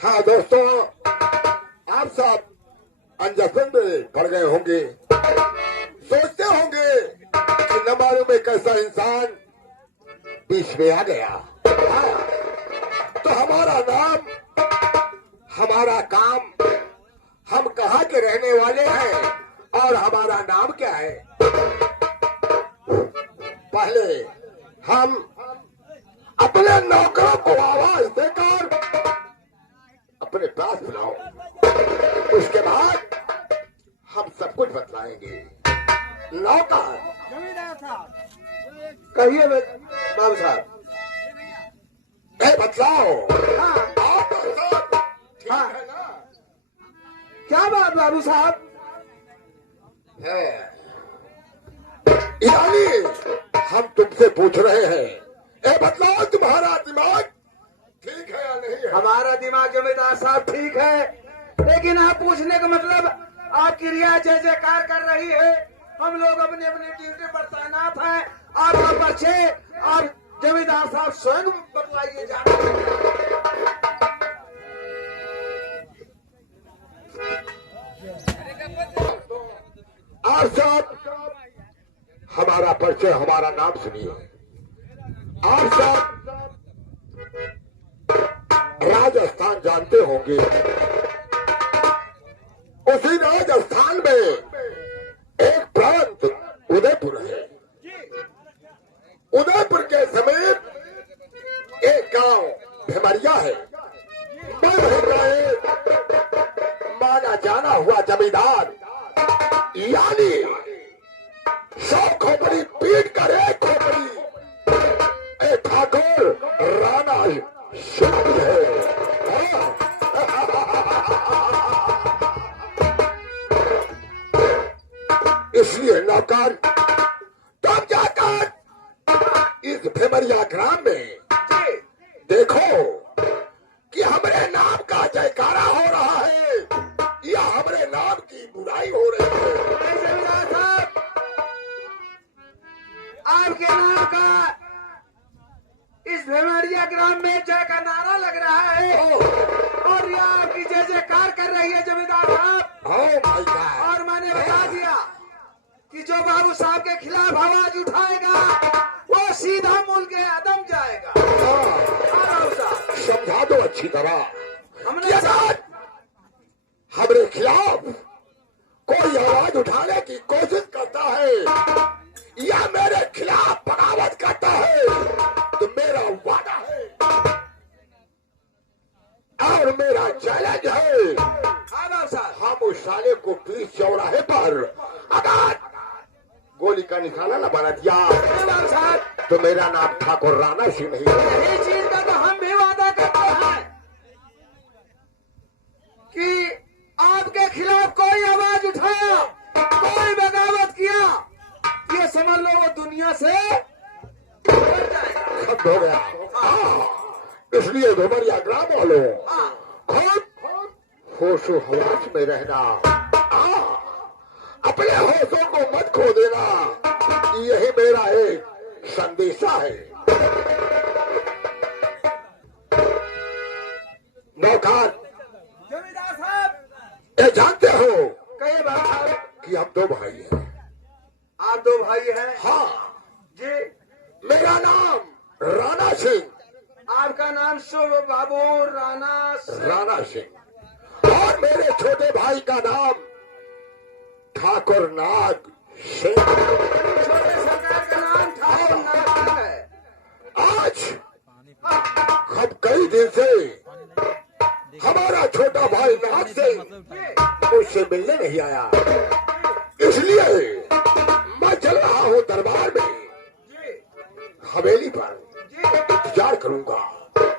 हाँ दोस्तों, आप सब अनजान में पड़ गए होंगे, सोचते होंगे कि न मालूम एक ऐसा इंसान बीच में आ गया। हाँ, तो हमारा नाम, हमारा काम, हम कहाँ के रहने वाले हैं और हमारा नाम क्या है। पहले हम अपने नौकरों को आवाज देकर अपने पास बुलाओ, उसके बाद हम सब कुछ बतलाएंगे। नौकर कहिए बाबू साहब। बतलाओ। हाँ, आप सब ठीक हाँ। है ना? क्या बात बाबू साहब? है यानी हम तुमसे पूछ रहे हैं, बतलाओ तुम्हारा दिमाग ठीक है या नहीं है? हमारा दिमाग जमींदार साहब ठीक है, लेकिन आप पूछने का मतलब आपकी रिया जय जयकार कर रही है, हम लोग अपने अपने ड्यूटी पर तैनात हैं। आपका परिचय आप जमींदार साहब स्वयं बतलाइए। आप सब हमारा परिचय, हमारा नाम सुनिए। आप सब राजस्थान जानते होंगे, उसी राजस्थान में एक प्रांत उदयपुर है। उदयपुर के समीप एक गांव भिमरिया है। माना जाना हुआ जमींदार, यानी 100 खोपड़ी पीट कर एक खोपड़ी ठाकुर राणा सिंह है। इसलिए नौकर, तब जाकर इस भिमरिया ग्राम में देखो कि हमारे नाम का जयकारा हो रहा है या हमारे नाम की बुराई हो रही है। जमींदार साहब, आपके नाम का इस भिमरिया ग्राम में जय का नारा लग रहा है और यह आपकी जय जयकार कर रही है जमींदार साहब। और मैंने बता दिया कि जो बाबू साहब के खिलाफ आवाज उठाएगा वो सीधा मूल के अदम जाएगा। बाबू साहब समझा दो अच्छी तरह। हमने हमारे खिलाफ कोई आवाज उठाने की कोशिश करता है या मेरे खिलाफ बगावत करता है, तो मेरा वादा है और मेरा चैलेंज है, हम उस साले को पीस चौराहे पर अगर गोली का निशाना न बना दिया तो मेरा नाम ठाकुर राणा सिंह नहीं है। यही चीज का तो हम भी वादा करते हैं कि आपके खिलाफ कोई आवाज उठाया, कोई बगावत किया, ये समझ लो वो दुनिया से खत्म हो गया। इसलिए भिमरिया ग्राम वालों, खुद होशो हवास में रहना, अपने होशों को मत खो देना, यही मेरा एक संदेशा है। नौकर, जमींदार साहब, ये जानते हो कहिए बाबू साहब। कि हम 2 भाई हैं। आप 2 भाई हैं? हाँ जी। मेरा नाम राणा सिंह। आपका नाम शुभ बाबू राणा सिंह और मेरे छोटे भाई का नाम ठाकुर नाग सिंह। छोटे सरकार का नाम ठाकुर नाग है। आज हम कई दिन से हमारा छोटा भाई नाग सिंह उससे मिलने नहीं आया, इसलिए मैं चल रहा हूँ दरबार में, हवेली पर इंतजार करूंगा।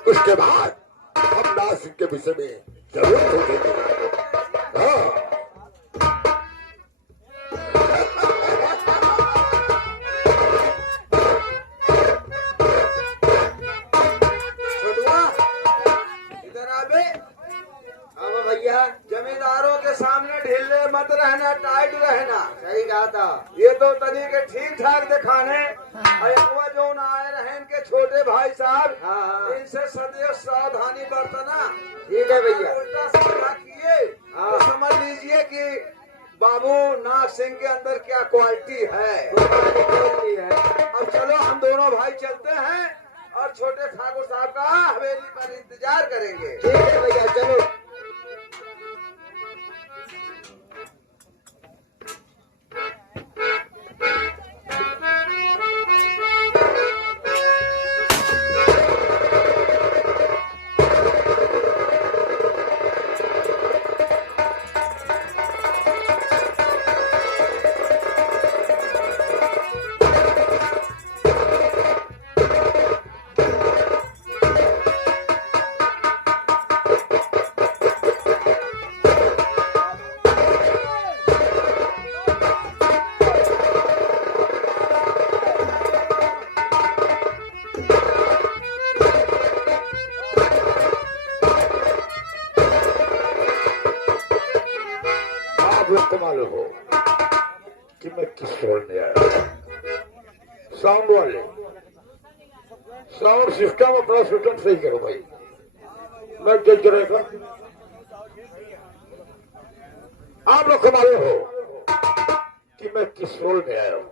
उसके बाद हम नाग सिंह के विषय में जरूर सोचेंगे। हाँ। जमींदारों के सामने ढीले मत रहना, टाइट रहना। सही कहा था। ये तो तरीके ठीक ठाक दिखाने जो आए रहे इनके छोटे भाई साहब, से सदैव सावधानी बरतना। ठीक है भैया। उल्टा सीधा किए तो समझ लीजिए कि बाबू नाग सिंह के अंदर क्या क्वालिटी है। अब चलो हम दोनों भाई चलते हैं और छोटे ठाकुर साहब का हवेली पर इंतजार करेंगे। ठीक है भैया, चलो। आपको मालूम हो कि मैं किस रोल में आया। साउंड वाले साउंड सिस्टम अपना सिस्टम सही करो भाई। मैं जज रहेगा। आप लोग को मालूम हो कि मैं किस रोल में आया हूं।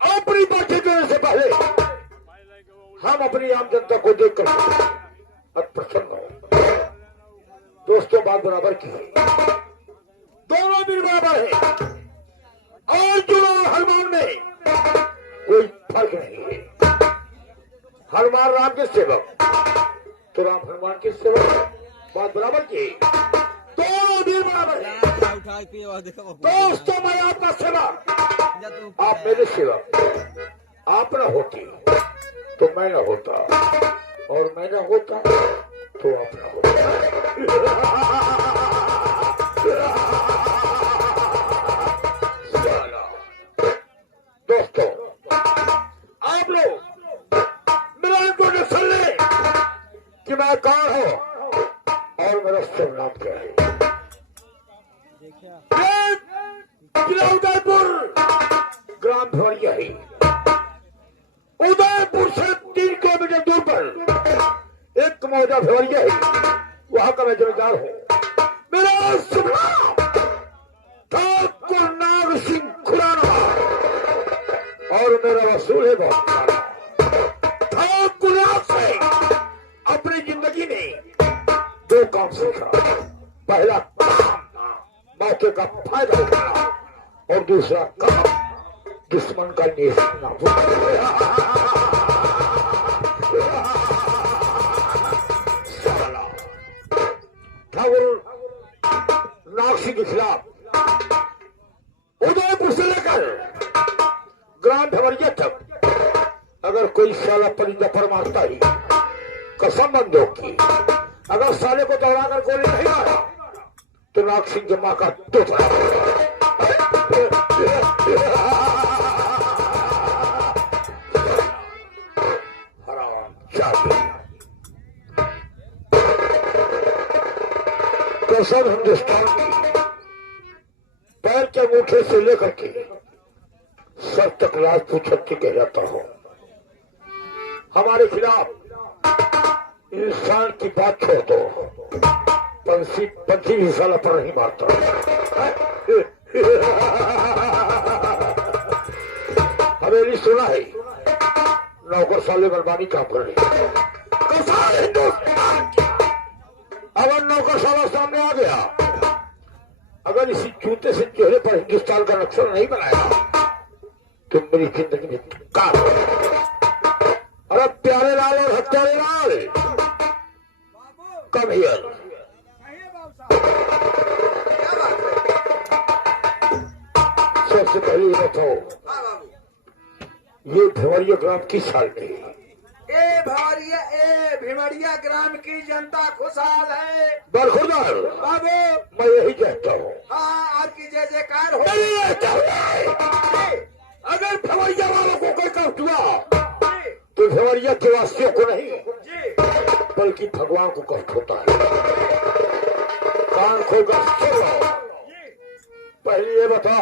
अपनी बातें देने से पहले हम अपनी आम जनता को देखकर और प्रसन्न हो। दोस्तों, बात बराबर की है, दोनों भी बराबर है और जुड़ो हनुमान में कोई फर्क नहीं है। हनुमान राम के सेवक तो राम हनुमान के सेवक। बात बराबर की, दोनों भी बराबर है। दोस्तों, मैं आपका सेवक, आप मेरे सेवक। आप ना होती तो मैं ना होता और मैं ना होता तो आप ना होता। दोस्तों, आप लोग मेरा इंट्रोडक्शन ले कि मैं कौन हूं और मेरा शुभ नाम क्या है। जिला उदयपुर, ग्राम भिवड़िया है। उदयपुर से 3 किलोमीटर दूर पर एक मौजा भिवड़िया है, वहां का मैं जमींदार हूं। मेरा शुभ नाम ठाकुर नाग सिंह खुराना और मेरा वसूल है बहुत। ठाकुर नाग सिंह अपनी जिंदगी में 2 काम सीखा। पहला काम मौके का फायदा उठाना और दूसरा काम दुश्मन का नेश न ठाकुर नाग सिंह के खिलाफ उदयपुर से लेकर ग्राम भिवड़िया तक अगर कोई साला परिंदा पर मारता ही कसम बंदों की, अगर साले को दौड़ाकर गोली नहीं मारा तो नाग सिंह के मां का टुकड़ा। कसम हिंदुस्तान की पैर के अंगूठे से लेकर के सर तक राजपूत छत्ती कहलाता हो। हमारे खिलाफ इंसान की बात छोड़ दो, पंछी भी साला पर नहीं मारता। हवेली सुना है नौकर साले बर्बादी काम कर रही। हिंदुस्तान की अगर नौकर साला सामने आ गया, अगर इसी जूते से चेहरे पर हिंदुस्तान का नक्शा नहीं बनाया तो मेरी जिंदगी में कार। अरे प्यारे लाल और हत्यारे लाल, कम हियर। सबसे पहले ये बताओ, ये भिवड़िया ग्राम किस साल में है? भिवड़िया ग्राम की जनता खुशहाल है। बरखुरदार बाबू, मैं यही कहता हूँ। हाँ, आपकी जय जयकार हो। अगर भिवड़िया वालों को कोई कष्ट हुआ तो भिवड़िया के वासियों को नहीं बल्कि भगवान को कष्ट होता है। कान खोलकर सुन लो। पहले ये बता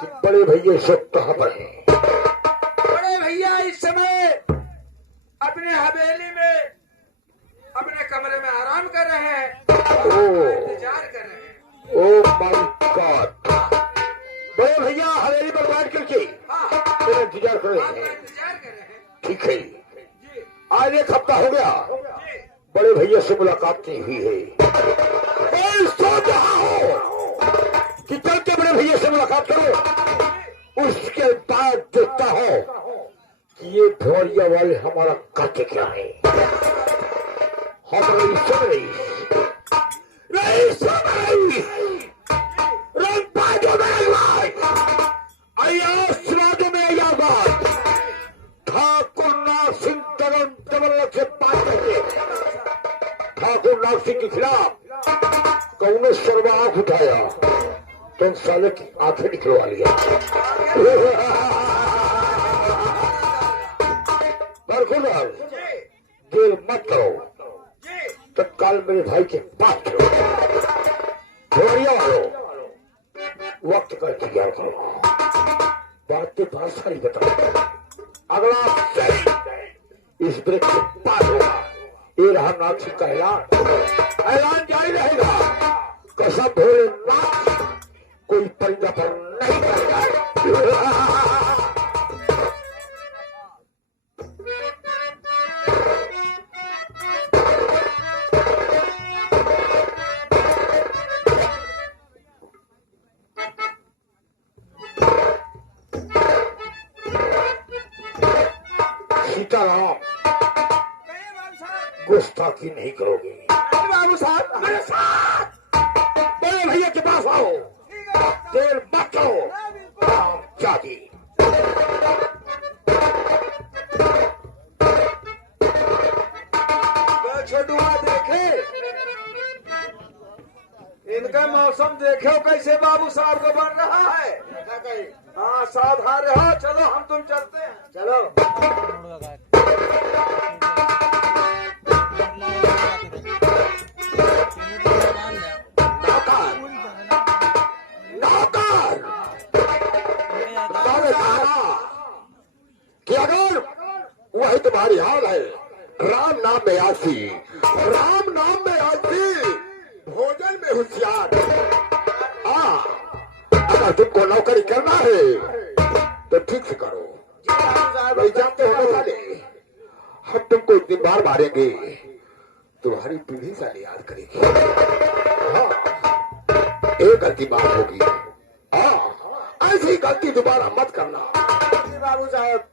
कि बड़े भैया सब कहाँ पर हैं? बड़े भैया इस समय अपने हवेली में अपने कमरे में आराम कर रहे हैं, ओह इंतजार कर रहे हैं। ओह माय गॉड, बड़े भैया हवेली पर बैठ करके हाँ, मेरा इंतजार कर रहे आपका हैं। इंतजार कर रहे हैं। ठीक है, जी आज 1 हफ्ता हो गया जी। बड़े भैया से मुलाकात नहीं हुई है। मैं सोच रहा हूँ कि चल के बड़े भैया से मुलाकात करो, उसके बाद देखता हूँ कि ये भौरिया वाले हमारा करते क्या है। हाँ तो नहीं सुन रही, नहीं सुन रही, रंगबाजों में आवाज, अयासराजों में आवाज, ठाकुर नाग सिंह तगन से बात करके ठाकुर नाग सिंह के खिलाफ कौन सर्व आंख उठाया तुम साले की आंखें निकलवा लिया। बरखुरदार देर मत करो, तत्काल मेरे भाई के पास चलो। भौरिया वालों वक्त का इंतजार करो, बातें बहुत सारी बताओ। अगला सही इस ब्रेक के पास होगा। ये रहा नाथ सिंह का ऐलान जारी रहेगा। कसम भोलेनाथ कोई परिंदा पर नहीं करेगा। सीताराम गुस्ताखी नहीं करोगे। बाबू साहब मेरे साथ बड़े भैया के पास आओ, देर मत करो। राम जागी छोटुआ देखे, इनका मौसम देखो कैसे बाबू साहब को बन रहा है। हाँ सावधान रहो, चलो हम तुम चलते हैं। चलो नौकर नौकर मैंने कहा कि अगर वही तुम्हारी हाल है, राम नाम में आसी, राम नाम में आसी, भोजन में होशियार। अगर तुमको नौकरी करना है तो ठीक से करो। भाई जानते हो ना साले, हम तुमको एक दिन बार मारेंगे, तुम्हारी पीढ़ी साले याद करेगी। हाँ, एक गलती बात होगी। हाँ, ऐसी गलती दोबारा मत करना। बाबू साहब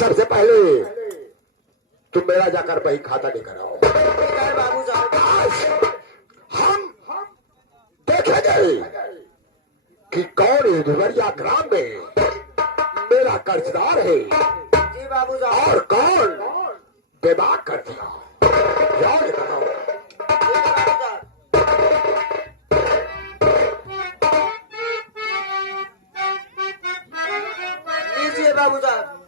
सबसे पहले तुम मेरा जाकर वही खाता लेकर आओ। ठीक है बाबू साहब। आज हम देखेंगे कि कौन इस दुबरिया ग्राम में मेरा कर्जदार है जी बाबू साहब। और कौन बेबाक कर दिया। याद रखो। लीजिए बाबू साहब।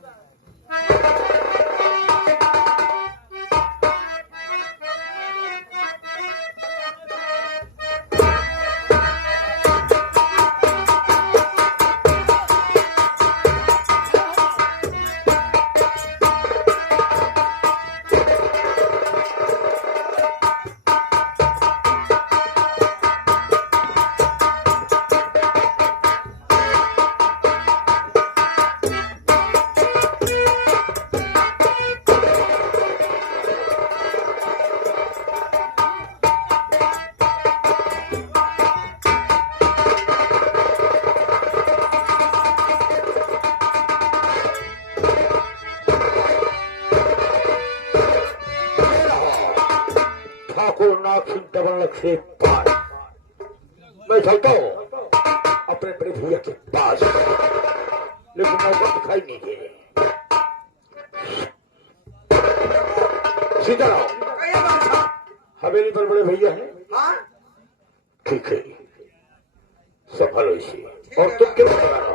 ठाकुर नाथ सिंह डबल से पार मैं चलता हूँ अपने बड़े भैया के पास, लेकिन मौका दिखाई नहीं दे रहे। सीधा रहो, कहिए बाबू साहब। हवेली पर बड़े भैया हैं। हाँ ठीक है, सफल हो इसी। और तुम क्यों लगा रहा हो?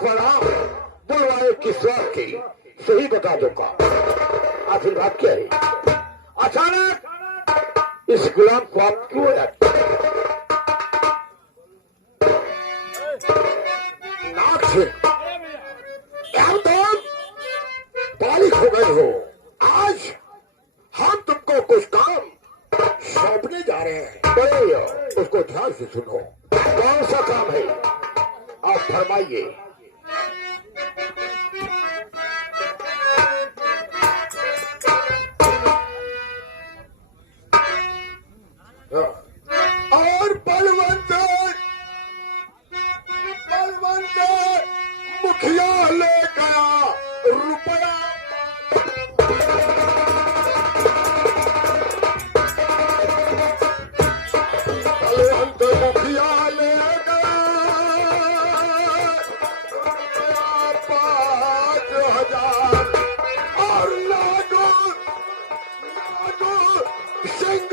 प्रणाम बुलवाए किस बात की सही बता दूंगा। आखिर बात क्या है? अचानक इस गुलाम को आप क्यों नाक से एकदम बालिक हो गए हो। आज हम तुमको कुछ काम सौंपने जा रहे हैं, बड़े उसको ध्यान से सुनो। कौन सा काम है आप फरमाइए। और बलवंत मुखिया ले गया रुपया। बलवंत मुखिया ले गया रुपया 5,000 और लाडू सिंह